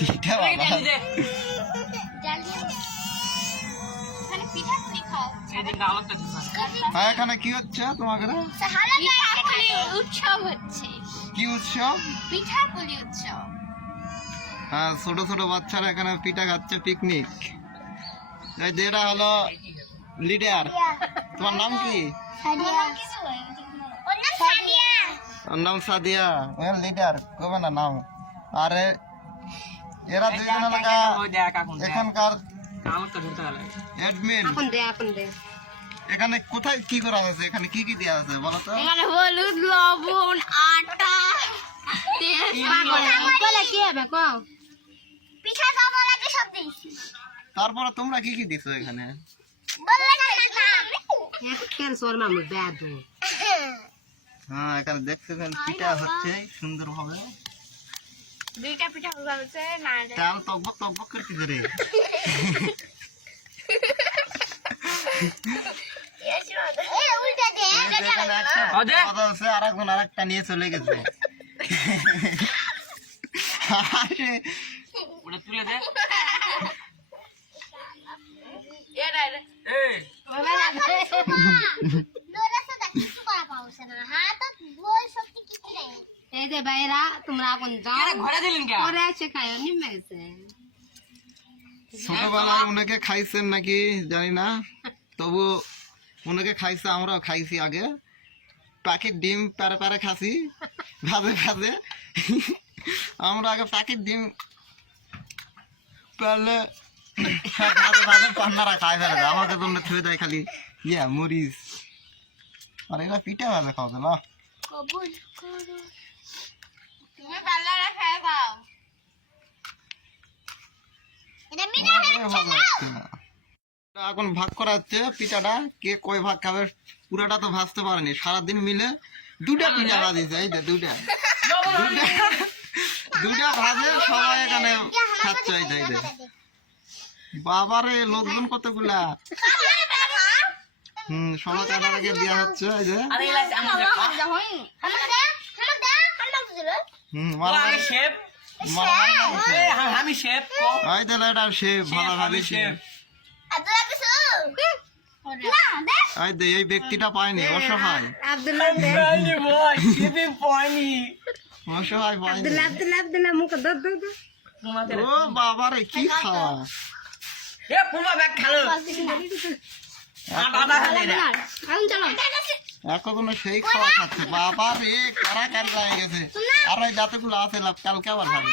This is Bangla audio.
পিঠা বাবা হ্যাঁ এখানে কি হচ্ছে তোমাকে উৎসব হচ্ছে কি উৎসব পিঠাপুলি উৎসব হ্যাঁ ছোট ছোট বাচ্চারা এখানে পিঠা খাচ্ছে পিকনিক এই যে এরা হলো লিডার তোমার নাম কি ওর নাম সাদিয়া ওর লিডার কবে না নাম আরে এরা দুজন লাগা এখানকার অ্যাডমিন এখানে কোথায় কি করা হয়েছে এখানে কি কি দেওয়া আছে বলো তো এখানে হলুদ লবণ আটা পিঠা খাবো লাগে সব দিয়েছি তারপরে তোমরা কি কি দিছো এখানে হ্যাঁ এখানে দেখতেছেন পিঠা হচ্ছে সুন্দর ভাবে দুইটা পিঠা হচ্ছে না চাল টকবক টকবক করতে ধরে আরেকজন আরেকটা নিয়ে চলে গেছে তুলে দে এই যে ভাইরা তোমরা এখন যাও ঘরে দিলেন কে পরে এসে খায় নিমেছে ছোটবেলায় উনাকে খাইছেন নাকি জানি না তবু উনাকে খাইছে আমরাও খাইছি আগে প্যাকেট ডিম প্যারে প্যারে খাসি ভাজে ভাজে আমরা আগে প্যাকেট ডিম পারলে ভাজে ভাজে পান্নারা খাই ফেলে আমাকে তোমরা থুয়ে দেয় খালি ইয়া মরিচ আর এরা পিঠা ভাজা খাওয়া না কবুল করো তুমি বাল্লারা খায় খাও এটা মিনা এখন ভাগ করা হচ্ছে পিঠাটা কে কয় ভাগ খাবে পুরাটা তো ভাজতে পারেনি সারাদিন মিলে দুটা পিঠা ভাজিছে এই যে দুটা দুটা ভাজে সবাই এখানে খাচ্ছে এই যে বাবারে লোকজন কতগুলা সবাই কাটাকে দেওয়া হচ্ছে এই যে আমি শেফ এই তাহলে এটা শেফ ভালো ভাবি শেফ এই যে এই ব্যক্তিটা পায়নি অসহায় অসহায় পায়নি ও বাবারে কি খাওয়া এখন সেই খাওয়া খাচ্ছে বাবার এ কারা কার লাগে গেছে আর ওই যাতগুলো আছে কালকে আবার খাবে